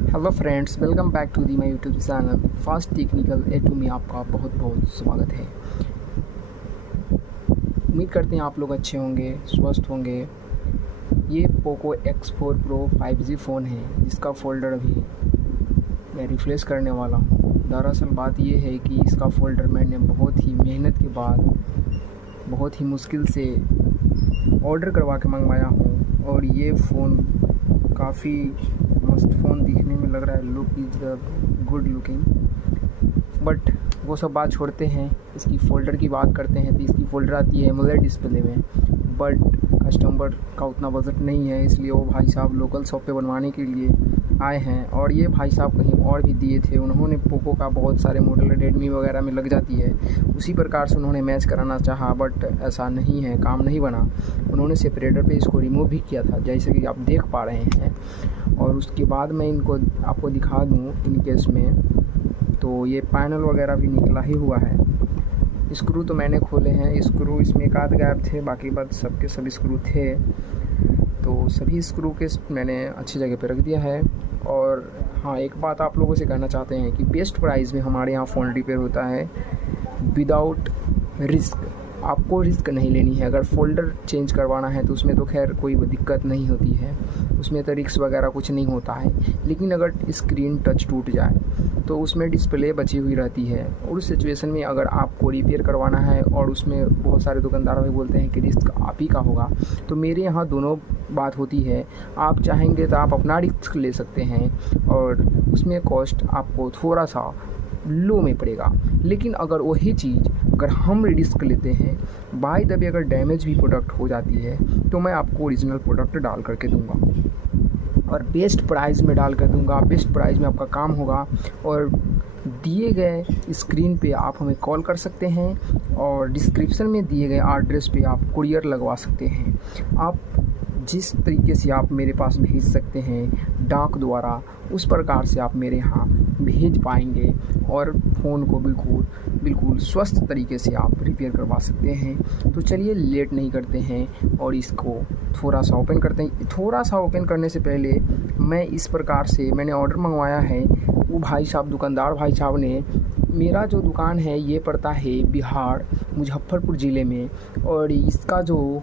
Hello friends, welcome back to the my YouTube channel fast technical A to में आपका बहुत बहुत स्वागत है। उम्मीद करते हैं आप लोग अच्छे होंगे, स्वस्थ होंगे। ये Poco X4 Pro 5G phone है जिसका फ़ोल्डर अभी मैं रिप्लेस करने वाला हूँ। दरअसल बात ये है कि इसका फ़ोल्डर मैंने बहुत ही मेहनत के बाद बहुत ही मुश्किल से ऑर्डर करवा के मंगवाया हूँ और ये फ़ोन काफ़ी मस्त फ़ोन दिखने में लग रहा है। Look is the good looking, but वो सब बात छोड़ते हैं, इसकी फ़ोल्डर की बात करते हैं। तो इसकी फ़ोल्डर आती है एमोलेड डिस्प्ले में, बट कस्टमर का उतना बजट नहीं है, इसलिए वो भाई साहब लोकल शॉप पे बनवाने के लिए आए हैं। और ये भाई साहब कहीं और भी दिए थे, उन्होंने पोको का बहुत सारे मॉडल रेडमी वगैरह में लग जाती है, उसी प्रकार से उन्होंने मैच कराना चाहा, बट ऐसा नहीं है, काम नहीं बना। उन्होंने सेपरेटर पे इसको रिमूव भी किया था, जैसे कि आप देख पा रहे हैं। और उसके बाद मैं इनको आपको दिखा दूँ इन केस में, तो ये पैनल वगैरह भी निकला ही हुआ है। स्क्रू तो मैंने खोले हैं, स्क्रू इसमें एक आध गायब थे, बाकी बात सबके सब स्क्रू थे। तो सभी स्क्रू के मैंने अच्छी जगह पे रख दिया है। और हाँ, एक बात आप लोगों से कहना चाहते हैं कि बेस्ट प्राइस में हमारे यहाँ फ़ोन रिपेयर होता है विदाउट रिस्क। आपको रिस्क नहीं लेनी है। अगर फ़ोल्डर चेंज करवाना है तो उसमें तो खैर कोई दिक्कत नहीं होती है, उसमें तो रिस्क वगैरह कुछ नहीं होता है। लेकिन अगर स्क्रीन टच टूट जाए तो उसमें डिस्प्ले बची हुई रहती है, और उस सिचुएशन में अगर आपको रिपेयर करवाना है और उसमें बहुत सारे दुकानदार भी बोलते हैं कि रिस्क आप ही का होगा, तो मेरे यहाँ दोनों बात होती है। आप चाहेंगे तो आप अपना रिस्क ले सकते हैं और उसमें कॉस्ट आपको थोड़ा सा लो में पड़ेगा। लेकिन अगर वही चीज़ अगर हम रिस्क लेते हैं, बाय द वे अगर डैमेज भी प्रोडक्ट हो जाती है, तो मैं आपको ओरिजिनल प्रोडक्ट डाल करके दूंगा और बेस्ट प्राइस में डाल कर दूंगा। बेस्ट प्राइस में आपका काम होगा और दिए गए स्क्रीन पे आप हमें कॉल कर सकते हैं और डिस्क्रिप्शन में दिए गए एड्रेस पे आप कुरियर लगवा सकते हैं। आप जिस तरीके से आप मेरे पास भेज सकते हैं डाक द्वारा, उस प्रकार से आप मेरे यहाँ भेज पाएंगे और फ़ोन को बिल्कुल स्वस्थ तरीके से आप रिपेयर करवा सकते हैं। तो चलिए लेट नहीं करते हैं और इसको थोड़ा सा ओपन करते हैं। थोड़ा सा ओपन करने से पहले मैं इस प्रकार से मैंने ऑर्डर मंगवाया है। वो भाई साहब दुकानदार भाई साहब ने, मेरा जो दुकान है ये पड़ता है बिहार मुजफ्फरपुर ज़िले में, और इसका जो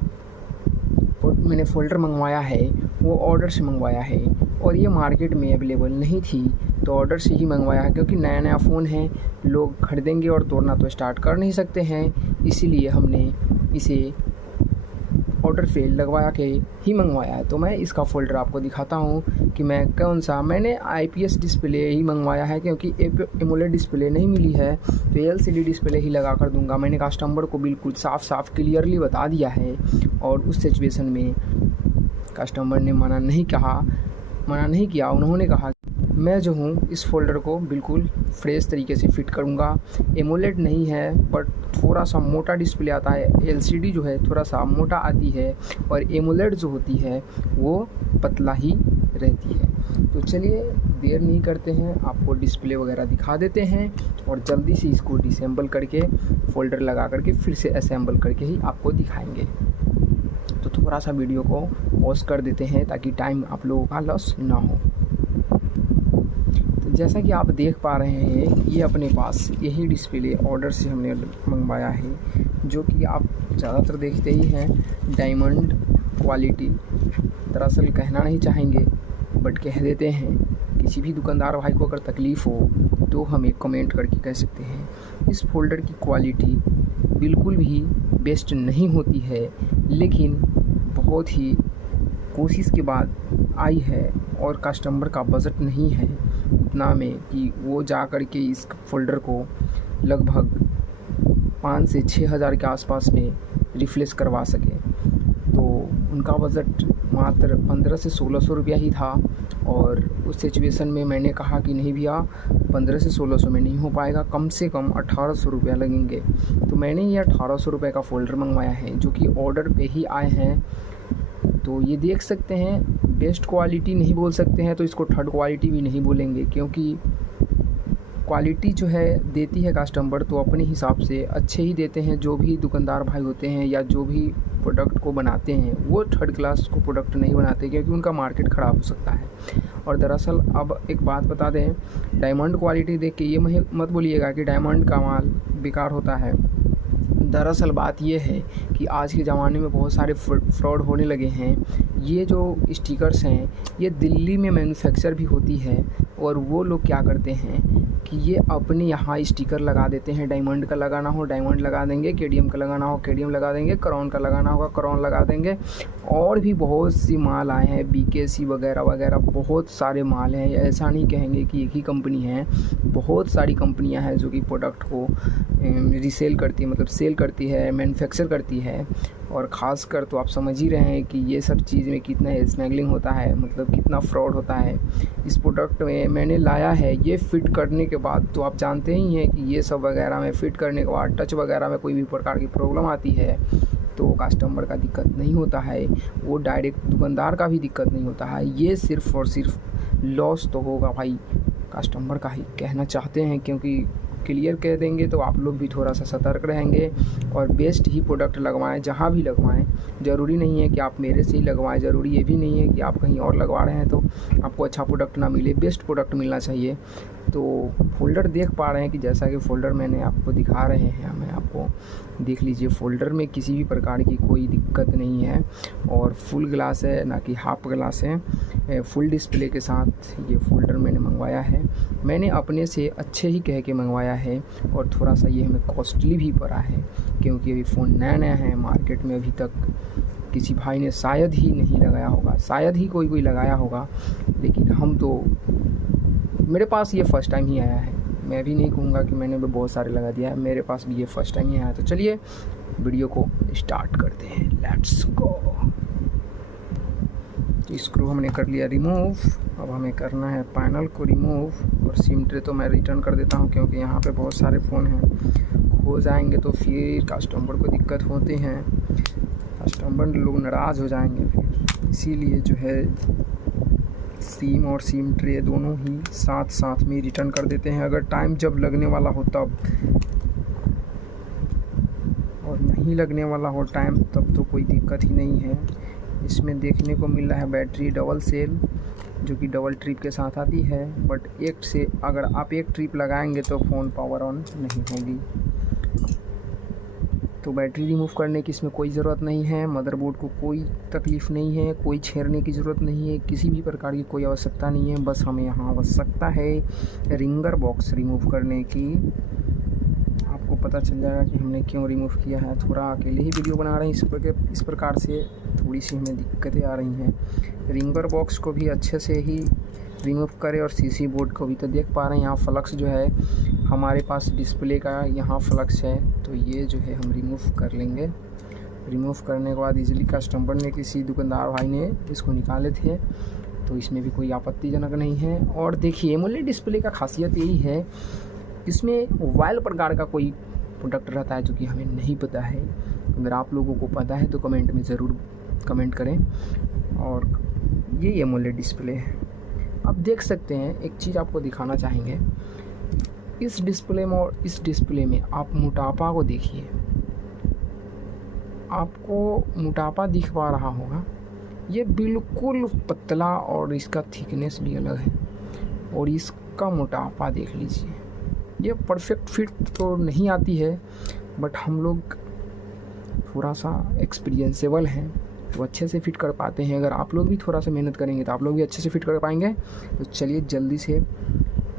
मैंने फ़ोल्डर मंगवाया है वो ऑर्डर से मंगवाया है और ये मार्केट में अवेलेबल नहीं थी, तो ऑर्डर से ही मंगवाया है। क्योंकि नया नया फ़ोन है, लोग खरीदेंगे और तोड़ना तो स्टार्ट कर नहीं सकते हैं, इसीलिए हमने इसे ऑर्डर पे लगवा के ही मंगवाया है। तो मैं इसका फ़ोल्डर आपको दिखाता हूँ कि मैं कौन सा, मैंने IPS डिस्प्ले ही मंगवाया है, क्योंकि एमोलेड डिस्प्ले नहीं मिली है तो LCD डिस्प्ले ही लगा कर दूंगा। मैंने कस्टमर को बिल्कुल साफ साफ क्लियरली बता दिया है और उस सिचुएशन में कस्टमर ने मना नहीं किया। उन्होंने कहा मैं जो हूँ इस फ़ोल्डर को बिल्कुल फ्रेश तरीके से फिट करूँगा। एमोलेड नहीं है, बट थोड़ा सा मोटा डिस्प्ले आता है। LCD जो है थोड़ा सा मोटा आती है और एमोलेड जो होती है वो पतला ही रहती है। तो चलिए देर नहीं करते हैं, आपको डिस्प्ले वगैरह दिखा देते हैं और जल्दी से इसको डिसेंबल करके फ़ोल्डर लगा करके फिर से असेंबल करके ही आपको दिखाएंगे। तो थोड़ा सा वीडियो को पॉज कर देते हैं ताकि टाइम आप लोगों का लॉस ना हो। जैसा कि आप देख पा रहे हैं, ये अपने पास यही डिस्प्ले ऑर्डर से हमने मंगवाया है, जो कि आप ज़्यादातर देखते ही हैं डायमंड क्वालिटी। दरअसल कहना नहीं चाहेंगे बट कह देते हैं। किसी भी दुकानदार भाई को अगर तकलीफ़ हो तो हमें कमेंट करके कह सकते हैं। इस फ़ोल्डर की क्वालिटी बिल्कुल भी बेस्ट नहीं होती है, लेकिन बहुत ही कोशिश के बाद आई है और कस्टमर का बजट नहीं है उतना में कि वो जा कर के इस फ़ोल्डर को लगभग 5 से 6 हज़ार के आसपास में रिप्लेस करवा सके। तो उनका बजट मात्र 1500 से 1600 रुपया ही था और उस सिचुएशन में मैंने कहा कि नहीं भैया, 1500 से 1600 में नहीं हो पाएगा, कम से कम 1800 रुपया लगेंगे। तो मैंने ये 1800 रुपये का फ़ोल्डर मंगवाया है, जो कि ऑर्डर पे ही आए हैं। तो ये देख सकते हैं, बेस्ट क्वालिटी नहीं बोल सकते हैं तो इसको थर्ड क्वालिटी भी नहीं बोलेंगे, क्योंकि क्वालिटी जो है देती है कस्टमर तो अपने हिसाब से अच्छे ही देते हैं। जो भी दुकानदार भाई होते हैं या जो भी प्रोडक्ट को बनाते हैं वो थर्ड क्लास को प्रोडक्ट नहीं बनाते, क्योंकि उनका मार्केट ख़राब हो सकता है। और दरअसल अब एक बात बता दें, डायमंड क्वालिटी देख के ये मत बोलिएगा कि डायमंड का माल बेकार होता है। दरअसल बात ये है कि आज के ज़माने में बहुत सारे फ्रॉड होने लगे हैं। ये जो स्टिकर्स हैं ये दिल्ली में मैन्युफैक्चर भी होती है, और वो लोग क्या करते हैं कि ये अपने यहाँ स्टिकर लगा देते हैं। डायमंड का लगाना हो डायमंड लगा देंगे, केडीएम का लगाना हो केडीएम लगा देंगे, क्राउन का लगाना होगा क्राउन लगा देंगे। और भी बहुत सी माल आए हैं, बीकेसी वगैरह वगैरह बहुत सारे माल हैं। ऐसा नहीं कहेंगे कि एक ही कंपनी है, बहुत सारी कंपनियां हैं जो कि प्रोडक्ट को रीसेल करती है, मतलब सेल करती है, मैन्युफैक्चर करती है। और ख़ासकर तो आप समझ ही रहे हैं कि ये सब चीज़ में कितना स्मगलिंग होता है, मतलब कितना फ्रॉड होता है। इस प्रोडक्ट में मैंने लाया है, ये फ़िट करने के बाद तो आप जानते ही हैं कि ये सब वगैरह में फ़िट करने के बाद टच वगैरह में कोई भी प्रकार की प्रॉब्लम आती है तो कस्टमर का दिक्कत नहीं होता है, वो डायरेक्ट दुकानदार का भी दिक्कत नहीं होता है। ये सिर्फ़ और सिर्फ लॉस तो होगा भाई कस्टमर का ही, कहना चाहते हैं, क्योंकि क्लियर कह देंगे तो आप लोग भी थोड़ा सा सतर्क रहेंगे और बेस्ट ही प्रोडक्ट लगवाएं। जहाँ भी लगवाएं, ज़रूरी नहीं है कि आप मेरे से ही लगवाएं, ज़रूरी ये भी नहीं है कि आप कहीं और लगवा रहे हैं तो आपको अच्छा प्रोडक्ट ना मिले, बेस्ट प्रोडक्ट मिलना चाहिए। तो फ़ोल्डर देख पा रहे हैं कि जैसा कि फ़ोल्डर मैंने आपको दिखा रहे हैं, मैं आपको देख लीजिए, फ़ोल्डर में किसी भी प्रकार की कोई दिक्कत नहीं है और फुल ग्लास है, ना कि हाफ ग्लास है। फुल डिस्प्ले के साथ ये फ़ोल्डर मैंने मंगवाया है। मैंने अपने से अच्छे ही कह के मंगवाया है और थोड़ा सा ये हमें कॉस्टली भी पड़ा है, क्योंकि अभी फ़ोन नया नया है, मार्केट में अभी तक किसी भाई ने शायद ही नहीं लगाया होगा, शायद ही कोई लगाया होगा, लेकिन हम तो, मेरे पास ये फ़र्स्ट टाइम ही आया है। मैं भी नहीं कहूँगा कि मैंने भी बहुत सारे लगा दिया है, मेरे पास भी ये फ़र्स्ट टाइम ही आया। तो चलिए वीडियो को स्टार्ट करते हैं, लेट्स गो। स्क्रू हमने कर लिया रिमूव, अब हमें करना है पैनल को रिमूव। और सिम ट्रे तो मैं रिटर्न कर देता हूँ, क्योंकि यहाँ पे बहुत सारे फ़ोन हैं, खो जाएंगे तो फिर कस्टमर को दिक्कत होती हैं, कस्टमर लोग नाराज़ हो जाएंगे फिर। इसीलिए जो है सिम और सिम ट्रे दोनों ही साथ साथ में रिटर्न कर देते हैं, अगर टाइम जब लगने वाला हो तब, और नहीं लगने वाला हो टाइम तब तो कोई दिक्कत ही नहीं है। इसमें देखने को मिल रहा है बैटरी डबल सेल, जो कि डबल ट्रिप के साथ आती है, बट एक से अगर आप एक ट्रिप लगाएंगे तो फ़ोन पावर ऑन नहीं होगी। तो बैटरी रिमूव करने की इसमें कोई ज़रूरत नहीं है, मदरबोर्ड को कोई तकलीफ़ नहीं है, कोई छेड़ने की ज़रूरत नहीं है, किसी भी प्रकार की कोई आवश्यकता नहीं है। बस हमें यहाँ आवश्यकता है रिंगर बॉक्स रिमूव करने की। आपको पता चल जाएगा कि हमने क्यों रिमूव किया है। थोड़ा अकेले ही वीडियो बना रहे हैं, इस प्रकार से थोड़ी सी हमें दिक्कतें आ रही हैं। रिंगर बॉक्स को भी अच्छे से ही रिमूव करें और सीसी बोर्ड को भी। तो देख पा रहे हैं यहाँ फ्लक्स जो है हमारे पास डिस्प्ले का, यहाँ फ्लक्स है, तो ये जो है हम रिमूव कर लेंगे। रिमूव करने के बाद इजीली कस्टमर ने, किसी दुकानदार भाई ने इसको निकाले थे, तो इसमें भी कोई आपत्तिजनक नहीं है। और देखिए एमोलेड डिस्प्ले का खासियत यही है, इसमें वायल प्रकार का कोई प्रोडक्ट रहता है जो कि हमें नहीं पता है। अगर आप लोगों को पता है तो कमेंट में ज़रूर कमेंट करें। और ये एमोलेड डिस्प्ले है, आप देख सकते हैं। एक चीज़ आपको दिखाना चाहेंगे, इस डिस्प्ले में और इस डिस्प्ले में आप मोटापा को देखिए, आपको मोटापा दिख पा रहा होगा, ये बिल्कुल पतला और इसका थिकनेस भी अलग है। और इसका मोटापा देख लीजिए, ये परफेक्ट फिट तो नहीं आती है, बट हम लोग थोड़ा सा एक्सपीरियंसेबल हैं तो अच्छे से फिट कर पाते हैं। अगर आप लोग भी थोड़ा सा मेहनत करेंगे तो आप लोग भी अच्छे से फिट कर पाएंगे। तो चलिए जल्दी से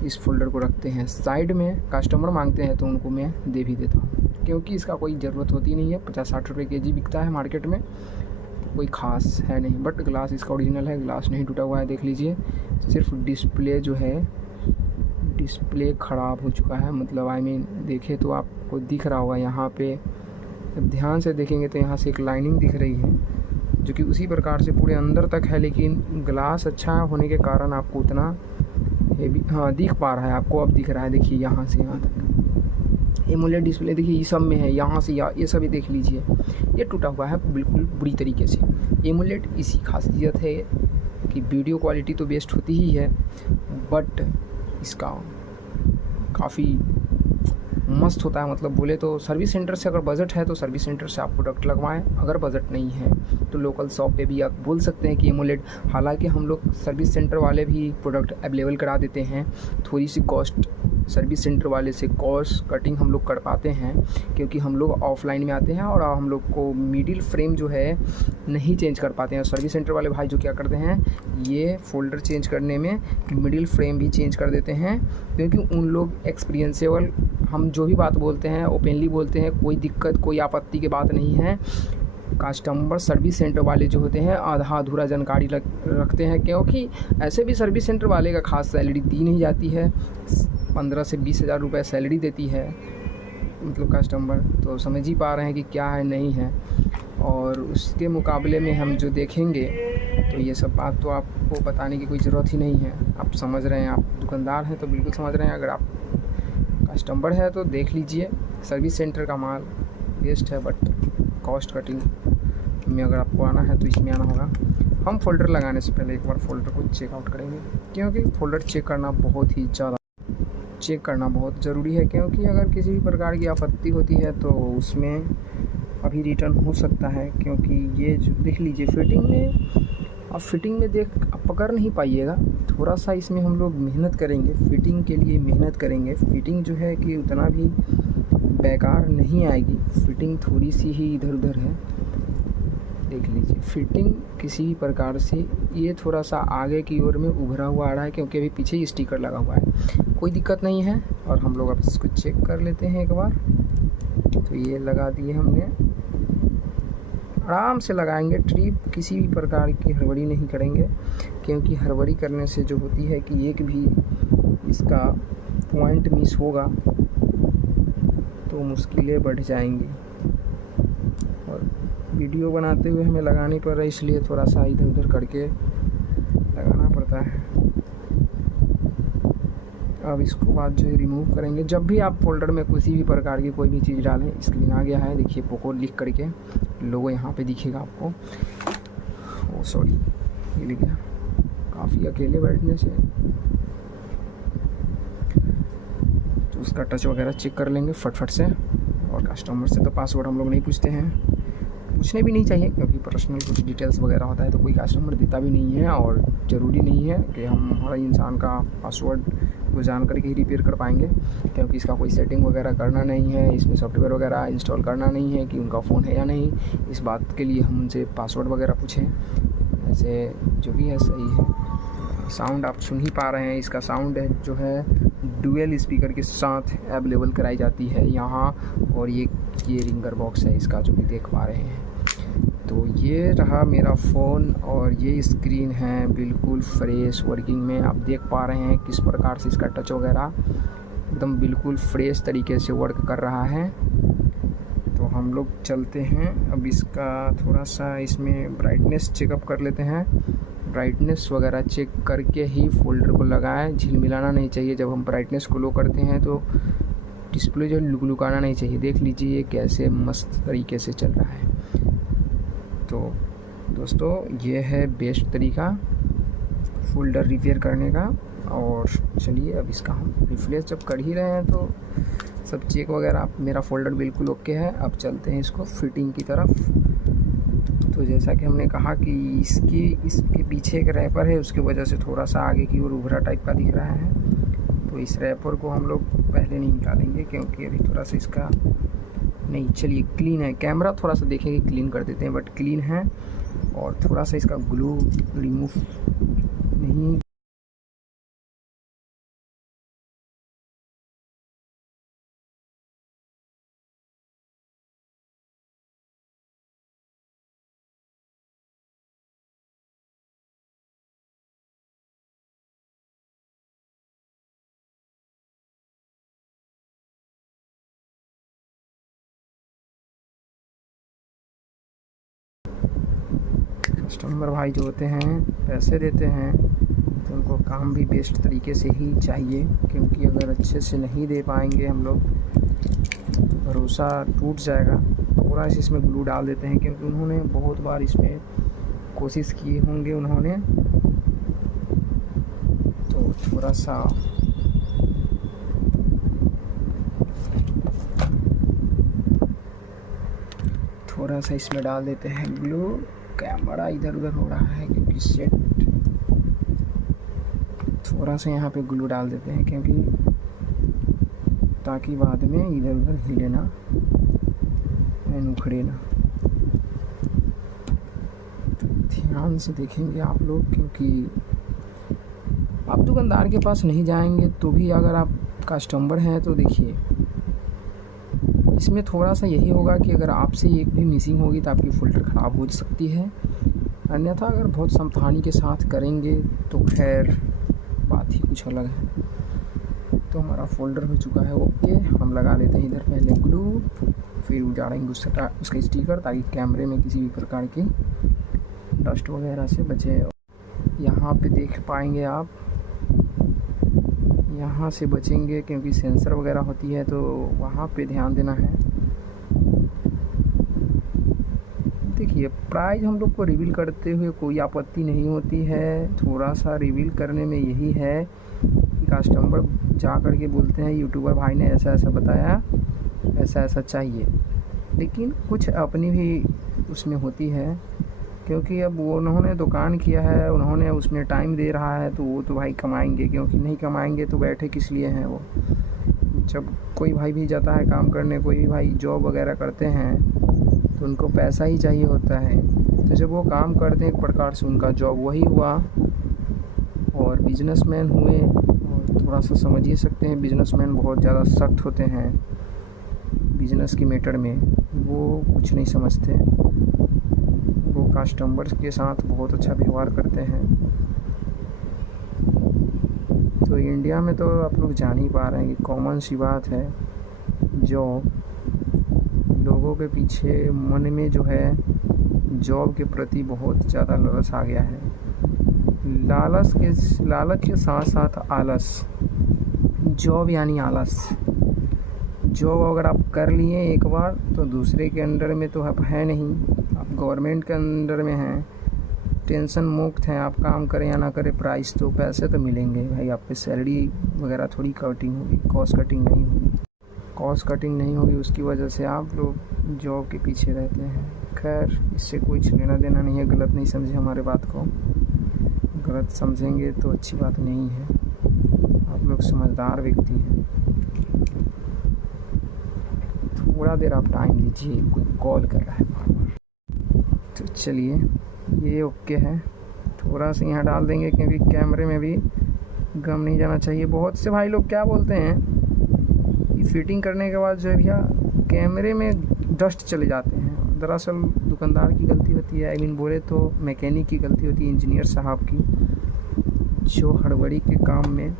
इस फोल्डर को रखते हैं साइड में। कस्टमर मांगते हैं तो उनको मैं दे भी देता हूँ, क्योंकि इसका कोई ज़रूरत होती नहीं है। 50-60 रुपये केजी बिकता है मार्केट में, तो कोई ख़ास है नहीं। बट ग्लास इसका ओरिजिनल है, ग्लास नहीं टूटा हुआ है, देख लीजिए। सिर्फ डिस्प्ले जो है, डिस्प्ले ख़राब हो चुका है, मतलब आई मीन देखे तो आपको दिख रहा होगा यहाँ पे, जब ध्यान से देखेंगे तो यहाँ से एक लाइनिंग दिख रही है जो कि उसी प्रकार से पूरे अंदर तक है, लेकिन ग्लास अच्छा होने के कारण आपको उतना हेवी, हाँ दिख पा रहा है आपको, अब दिख रहा है। देखिए यहाँ से यहाँ तक एमोलेड डिस्प्ले देखिए, ये सब में है, यहाँ से ये सभी देख लीजिए, ये टूटा हुआ है बिल्कुल बुरी तरीके से। एमोलेड इसी खासियत है कि वीडियो क्वालिटी तो बेस्ट होती ही है, बट इसका काफ़ी मस्त होता है। मतलब बोले तो सर्विस सेंटर से अगर बजट है तो सर्विस सेंटर से आप प्रोडक्ट लगवाएं, अगर बजट नहीं है तो लोकल शॉप पे भी आप बोल सकते हैं कि एमोलेड। हालांकि हम लोग सर्विस सेंटर वाले भी प्रोडक्ट अवेलेबल करा देते हैं, थोड़ी सी कॉस्ट सर्विस सेंटर वाले से कॉस्ट कटिंग हम लोग कर पाते हैं, क्योंकि हम लोग ऑफलाइन में आते हैं और हम लोग को मिडिल फ्रेम जो है नहीं चेंज कर पाते हैं। सर्विस सेंटर वाले भाई जो क्या करते हैं, ये फ़ोल्डर चेंज करने में मिडिल फ्रेम भी चेंज कर देते हैं, क्योंकि उन लोग एक्सपीरियंसेबल, हम जो भी बात बोलते हैं ओपनली बोलते हैं, कोई दिक्कत कोई आपत्ति की बात नहीं है। कस्टमर सर्विस सेंटर वाले जो होते हैं आधा अधूरा जानकारी रखते हैं, क्योंकि ऐसे भी सर्विस सेंटर वाले का खास सैलरी दी नहीं जाती है, 15 से 20 हज़ार रुपये सैलरी देती है मतलब कस्टमर, तो समझ ही पा रहे हैं कि क्या है नहीं है। और उसके मुकाबले में हम जो देखेंगे तो ये सब बात तो आपको बताने की कोई ज़रूरत ही नहीं है, आप समझ रहे हैं। आप दुकानदार हैं तो बिल्कुल समझ रहे हैं, अगर आप कस्टमर है तो देख लीजिए। सर्विस सेंटर का माल बेस्ट है, बट कॉस्ट कटिंग में अगर आपको आना है तो इसमें आना होगा। हम फ़ोल्डर लगाने से पहले एक बार फ़ोल्डर को चेकआउट करेंगे, क्योंकि फ़ोल्डर चेक करना बहुत ज़रूरी है, क्योंकि अगर किसी भी प्रकार की आपत्ति होती है तो उसमें अभी रिटर्न हो सकता है। क्योंकि ये जो देख लीजिए फिटिंग में देख आप पकड़ नहीं पाइएगा, थोड़ा सा इसमें हम लोग मेहनत करेंगे, फिटिंग के लिए मेहनत करेंगे। फिटिंग जो है कि उतना भी बेकार नहीं आएगी, फिटिंग थोड़ी सी ही इधर उधर है, देख लीजिए। फिटिंग किसी भी प्रकार से ये थोड़ा सा आगे की ओर में उभरा हुआ आ रहा है, क्योंकि अभी पीछे ही स्टिकर लगा हुआ है, कोई दिक्कत नहीं है। और हम लोग अब इसको चेक कर लेते हैं एक बार। तो ये लगा दिए हमने, आराम से लगाएंगे, ट्रिप किसी भी प्रकार की हड़बड़ी नहीं करेंगे, क्योंकि हड़बड़ी करने से जो होती है कि एक भी इसका पॉइंट मिस होगा तो मुश्किलें बढ़ जाएंगी। और वीडियो बनाते हुए हमें लगानी पड़ रहा है, इसलिए थोड़ा सा इधर उधर करके लगाना पड़ता है। अब इसको बाद जो है रिमूव करेंगे। जब भी आप फोल्डर में किसी भी प्रकार की कोई भी चीज़ डालें, स्क्रीन आ गया है देखिए, पोको लिख करके लोगो यहाँ पे दिखेगा आपको। ओ सॉरी, ये लिख गया, काफ़ी अकेले बैठने से। तो उसका टच वगैरह चेक कर लेंगे फटफट से। और कस्टमर से तो पासवर्ड हम लोग नहीं पूछते हैं, पूछने भी नहीं चाहिए, क्योंकि पर्सनल कुछ डिटेल्स वगैरह होता है तो कोई कस्टमर देता भी नहीं है, और ज़रूरी नहीं है कि हम हर इंसान का पासवर्ड को जान करके ही रिपेयर कर पाएंगे, क्योंकि इसका कोई सेटिंग वगैरह करना नहीं है, इसमें सॉफ्टवेयर वगैरह इंस्टॉल करना नहीं है कि उनका फ़ोन है या नहीं, इस बात के लिए हम उनसे पासवर्ड वगैरह पूछें। ऐसे जो भी है सही है। साउंड आप सुन ही पा रहे हैं, इसका साउंड है जो है डुअल स्पीकर के साथ अवेलेबल कराई जाती है यहाँ। और ये रिंगर बॉक्स है इसका, जो भी देख पा रहे हैं। तो ये रहा मेरा फ़ोन, और ये स्क्रीन है बिल्कुल फ्रेश वर्किंग में। आप देख पा रहे हैं किस प्रकार से इसका टच वगैरह एकदम बिल्कुल फ्रेश तरीके से वर्क कर रहा है। तो हम लोग चलते हैं अब इसका थोड़ा सा इसमें ब्राइटनेस चेकअप कर लेते हैं। ब्राइटनेस वगैरह चेक करके ही फ़ोल्डर को लगाएं, झिलमिलाना नहीं चाहिए। जब हम ब्राइटनेस को लो करते हैं तो डिस्प्ले जो लुकलुकाना नहीं चाहिए। देख लीजिए ये कैसे मस्त तरीके से चल रहा है। तो दोस्तों ये है बेस्ट तरीका फ़ोल्डर रिपेयर करने का। और चलिए अब इसका हम रिफ्रेश जब कर ही रहे हैं तो सब चेक वगैरह, मेरा फ़ोल्डर बिल्कुल ओके है। अब चलते हैं इसको फिटिंग की तरफ। तो जैसा कि हमने कहा कि इसके पीछे एक रैपर है, उसकी वजह से थोड़ा सा आगे की ओर उभरा टाइप का दिख रहा है। तो इस रैपर को हम लोग पहले नहीं निकालेंगे, क्योंकि अभी थोड़ा सा इसका नहीं, चलिए क्लीन है, कैमरा थोड़ा सा देखेंगे, क्लीन कर देते हैं, बट क्लीन है। और थोड़ा सा इसका ग्लू रिमूव नहीं, कस्टमर भाई जो होते हैं पैसे देते हैं तो उनको काम भी बेस्ट तरीके से ही चाहिए, क्योंकि अगर अच्छे से नहीं दे पाएंगे हम लोग तो भरोसा टूट जाएगा। थोड़ा सा इसमें ग्लू डाल देते हैं, क्योंकि उन्होंने बहुत बार इसमें कोशिश की होंगे उन्होंने, तो थोड़ा सा थोड़ा सा इसमें डाल देते हैं ग्लू। कैमरा इधर उधर हो रहा है क्योंकि सेट, थोड़ा सा यहाँ पे ग्लू डाल देते हैं क्योंकि ताकि बाद में इधर उधर हिले ना, उखड़े ना। तो ध्यान से देखेंगे आप लोग, क्योंकि आप दुकानदार के पास नहीं जाएंगे तो भी अगर आप कस्टमर हैं तो देखिए, इसमें थोड़ा सा यही होगा कि अगर आपसे एक भी मिसिंग होगी तो आपकी फ़ोल्डर ख़राब हो सकती है। अन्यथा अगर बहुत सावधानी के साथ करेंगे तो खैर बात ही कुछ अलग है। तो हमारा फ़ोल्डर हो चुका है ओके। हम लगा लेते हैं इधर पहले ग्लू, फिर उजाड़ेंगे उसका स्टिकर ताकि कैमरे में किसी भी प्रकार की डस्ट वगैरह से बचे। यहाँ पे देख पाएंगे आप, यहाँ से बचेंगे क्योंकि सेंसर वगैरह होती है तो वहाँ पे ध्यान देना है। देखिए प्राइस हम लोग को रिवील करते हुए कोई आपत्ति नहीं होती है, थोड़ा सा रिवील करने में यही है कि कस्टमर जा कर के बोलते हैं यूट्यूबर भाई ने ऐसा ऐसा बताया, ऐसा ऐसा चाहिए, लेकिन कुछ अपनी भी उसमें होती है क्योंकि अब वो उन्होंने दुकान किया है, उन्होंने उसमें टाइम दे रहा है तो वो तो भाई कमाएंगे, क्योंकि नहीं कमाएंगे तो बैठे किस लिए हैं वो। जब कोई भाई भी जाता है काम करने, कोई भी भाई जॉब वगैरह करते हैं तो उनको पैसा ही चाहिए होता है। तो जब वो काम करते हैं एक प्रकार से उनका जॉब वही हुआ और बिजनेसमैन हुए। और थोड़ा सा समझ ही सकते हैं बिजनेसमैन बहुत ज़्यादा सख्त होते हैं बिजनेस के मैटर में, वो कुछ नहीं समझते, वो कस्टमर्स के साथ बहुत अच्छा व्यवहार करते हैं। तो इंडिया में तो आप लोग जान ही पा रहे हैं कि कॉमन सी बात है, जॉब लोगों के पीछे मन में जो है जॉब के प्रति बहुत ज़्यादा लालच आ गया है। लालच के साथ साथ आलस, जॉब यानी आलस। जॉब अगर आप कर लिए एक बार तो दूसरे के अंडर में तो आप है नहीं, आप गवर्नमेंट के अंडर में हैं, टेंशन मुक्त हैं, आप काम करें या ना करें प्राइस तो पैसे तो मिलेंगे भाई, आप पे सैलरी वगैरह थोड़ी कटिंग होगी, कॉस्ट कटिंग नहीं होगी। कॉस्ट कटिंग नहीं होगी उसकी वजह से आप लोग जॉब के पीछे रहते हैं। खैर इससे कुछ लेना देना नहीं है, गलत नहीं समझे हमारे बात को, गलत समझेंगे तो अच्छी बात नहीं है। आप लोग समझदार व्यक्ति हैं। थोड़ा देर आप टाइम दीजिए, कोई कॉल कर रहा है बार बार। तो चलिए ये ओके है, थोड़ा सा यहाँ डाल देंगे क्योंकि कैमरे में भी गम नहीं जाना चाहिए। बहुत से भाई लोग क्या बोलते हैं कि फिटिंग करने के बाद जो है भैया कैमरे में डस्ट चले जाते हैं। दरअसल दुकानदार की गलती होती है, आई मीन बोले तो मैकेनिक की गलती होती है, इंजीनियर साहब की, जो हड़बड़ी के काम में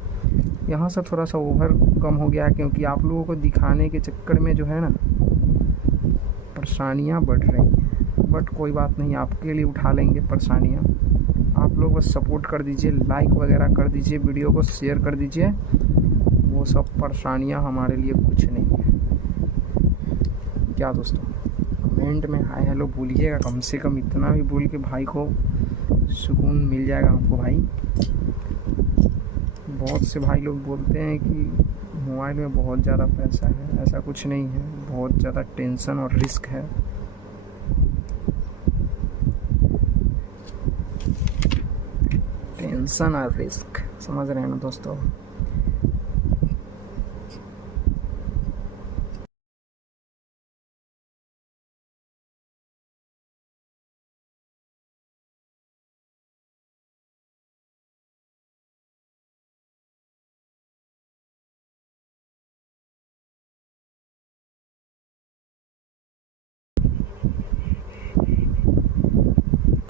यहाँ से थोड़ा सा ओवर कम हो गया क्योंकि आप लोगों को दिखाने के चक्कर में जो है ना परेशानियाँ बढ़ रही हैं। बट कोई बात नहीं, आपके लिए उठा लेंगे परेशानियाँ। आप लोग बस सपोर्ट कर दीजिए, लाइक वगैरह कर दीजिए, वीडियो को शेयर कर दीजिए, वो सब परेशानियाँ हमारे लिए कुछ नहीं है। क्या दोस्तों, कमेंट में हाय हेलो बोलिएगा, कम से कम इतना भी बोल के भाई को सुकून मिल जाएगा आपको भाई। बहुत से भाई लोग बोलते हैं कि मोबाइल में बहुत ज़्यादा पैसा है, ऐसा कुछ नहीं है, बहुत ज़्यादा टेंशन और रिस्क है। टेंशन और रिस्क, समझ रहे हैं ना दोस्तों।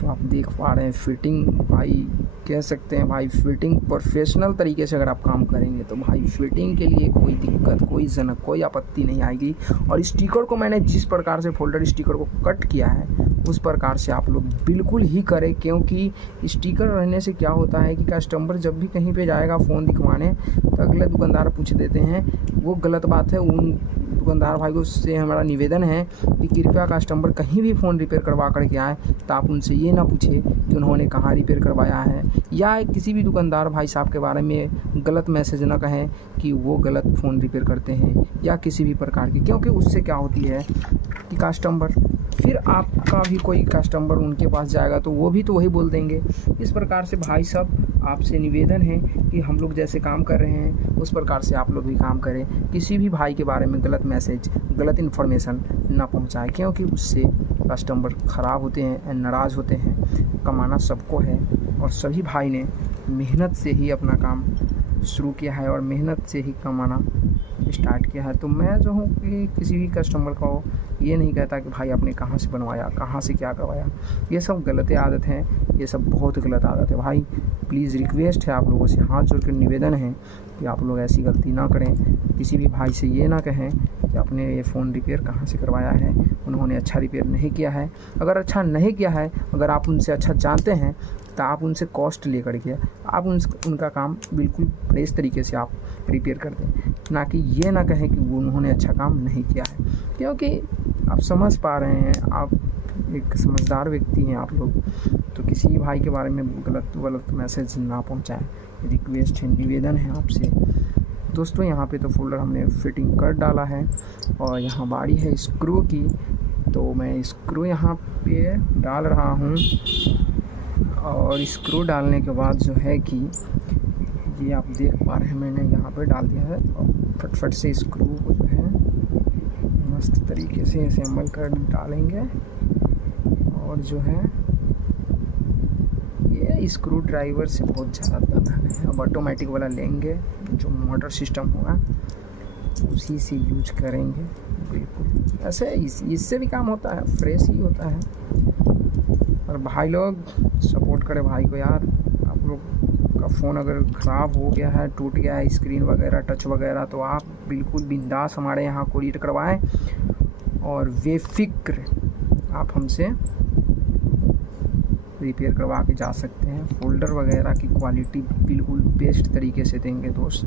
तो आप देख पा रहे हैं फिटिंग, भाई कह सकते हैं भाई फिटिंग प्रोफेशनल तरीके से अगर आप काम करेंगे तो भाई फिटिंग के लिए कोई दिक्कत, कोई जनक, कोई आपत्ति नहीं आएगी। और स्टिकर को मैंने जिस प्रकार से फोल्डर स्टिकर को कट किया है उस प्रकार से आप लोग बिल्कुल ही करें, क्योंकि स्टिकर रहने से क्या होता है कि कस्टमर जब भी कहीं पे जाएगा फ़ोन दिखवाने तो अगले दुकानदार पूछ देते हैं, वो गलत बात है। उन दुकानदार भाई को से हमारा निवेदन है कि कृपया कस्टमर कहीं भी फ़ोन रिपेयर करवा कर के आए तो आप उनसे ये ना पूछे कि उन्होंने कहाँ रिपेयर करवाया है, या किसी भी दुकानदार भाई साहब के बारे में गलत मैसेज ना कहें कि वो गलत फ़ोन रिपेयर करते हैं या किसी भी प्रकार की, क्योंकि उससे क्या होती है कि कस्टमर फिर आपका भी कोई कस्टमर उनके पास जाएगा तो वो भी तो वही बोल देंगे। इस प्रकार से भाई साहब आपसे निवेदन है कि हम लोग जैसे काम कर रहे हैं उस प्रकार से आप लोग भी काम करें। किसी भी भाई के बारे में गलत मैसेज, गलत इन्फॉर्मेशन ना पहुंचाएं, क्योंकि उससे कस्टमर ख़राब होते हैं, नाराज़ होते हैं। कमाना सबको है और सभी भाई ने मेहनत से ही अपना काम शुरू किया है और मेहनत से ही कमाना स्टार्ट किया है। तो मैं जो हूँ कि किसी भी कस्टमर को ये नहीं कहता कि भाई आपने कहाँ से बनवाया, कहाँ से क्या करवाया। ये सब गलत आदत है, ये सब बहुत गलत आदत है भाई। प्लीज़ रिक्वेस्ट है आप लोगों से, हाथ जोड़ कर निवेदन है कि आप लोग ऐसी गलती ना करें। किसी भी भाई से ये ना कहें कि आपने ये फ़ोन रिपेयर कहाँ से करवाया है, उन्होंने अच्छा रिपेयर नहीं किया है। अगर अच्छा नहीं किया है, अगर आप उनसे अच्छा जानते हैं तो आप उनसे कॉस्ट लेकर के आप उनका काम बिल्कुल फ्रेश तरीके से आप रिपेयर कर दें, ना कि ये ना कहें कि वो उन्होंने अच्छा काम नहीं किया है। क्योंकि आप समझ पा रहे हैं, आप एक समझदार व्यक्ति हैं आप लोग, तो किसी भाई के बारे में गलत मैसेज ना पहुंचाएं। रिक्वेस्ट है, निवेदन है आपसे। दोस्तों यहाँ पे तो फोल्डर हमने फिटिंग कर डाला है और यहाँ बारी है स्क्रू की, तो मैं स्क्रू यहाँ पे डाल रहा हूँ। और स्क्रू डालने के बाद जो है कि ये आप देख पा रहे हैं मैंने यहाँ पे डाल दिया है और फटफट से स्क्रू को जो है मस्त तरीके से असेंबल कर डालेंगे। और जो है ये स्क्रू ड्राइवर से बहुत ज़्यादा दम है। अब ऑटोमेटिक वाला लेंगे जो मोटर सिस्टम होगा उसी से यूज करेंगे। बिल्कुल ऐसे इससे भी काम होता है, फ्रेश ही होता है। और भाई लोग सपोर्ट करें भाई को यार। आप लोग का फ़ोन अगर ख़राब हो गया है, टूट गया है स्क्रीन वगैरह, टच वगैरह, तो आप बिल्कुल बिंदास हमारे यहाँ कोरियर करवाएं और बेफिक्र आप हमसे रिपेयर करवा के जा सकते हैं। फोल्डर वगैरह की क्वालिटी बिल्कुल बेस्ट तरीके से देंगे दोस्त।